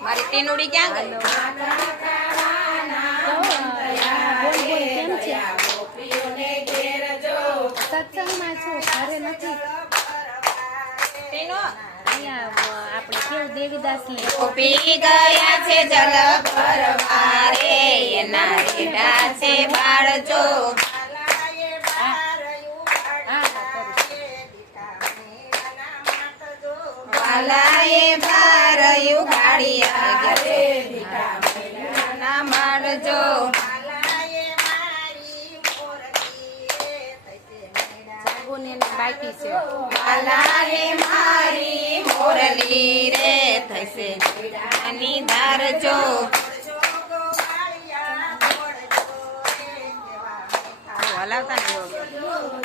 મારી ટીનુડી ક્યાં ગઈ? સત્સંગમાં છું, ઘરે નથી. આપણે કેવું દેવીદાસ પી ગયા છે જલ પરવારે એના રેડા છે બાળજો વાલાએ ભારયું ગાડી ના મારજો બાકી છે. વાલાએ મારી મોરલી રે થશે આની ધારજો હલાવતા ને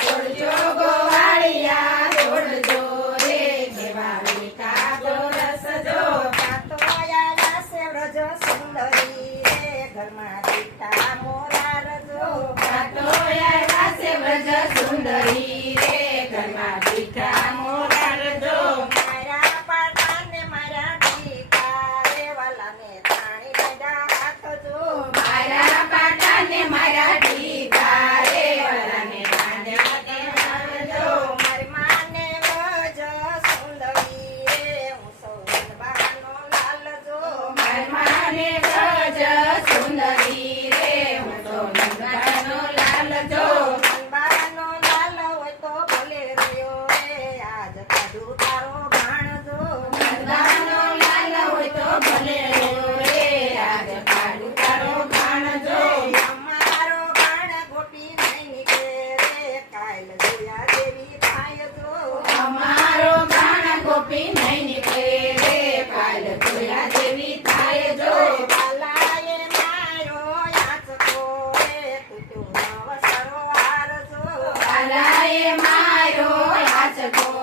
દોડજો ગોવાળિયા દોડજો રે જેવા મીઠા ગોરસ જો કાતો આયા છે વ્રજ સુંદરી રે ઘરમાં દીઠા મોરા રજો કાતો આયા છે વ્રજ સુંદરી રે ઘરમાં દીઠા મોરા રજો મારા પાટાને મારા ટીકા રે વાલાને તાણી બેડા હાથ જો મારા પાટાને મારા ટીકા રે વાલાને તાણી જો મારી માને વ્રજ સુંદરી રે હું સૌનબાનો લાલ જો મારી માને વ્રજ સુંદરી રે હું સૌનબાનો લાલ જો બાનો લાલ હોય તો ભલે રહ્યો રે આજ કાઢું તારો ભાણ જો બાનો લાલ હોય તો ભલે રહ્યો રે આજ કાઢું તારો ભાણ જો અમારો ભાણ ગોપી નહીં નીકળે રે કાલ જોયા દેવી થાય જો અમારો ભાણ ગોપી નહીં નીકળે રે કાલ જોયા દેવી થાય જો બાલાએ માયો યાચકો રે કુટ્યો નવ સરોવાર જો બાલાએ માયો યાચકો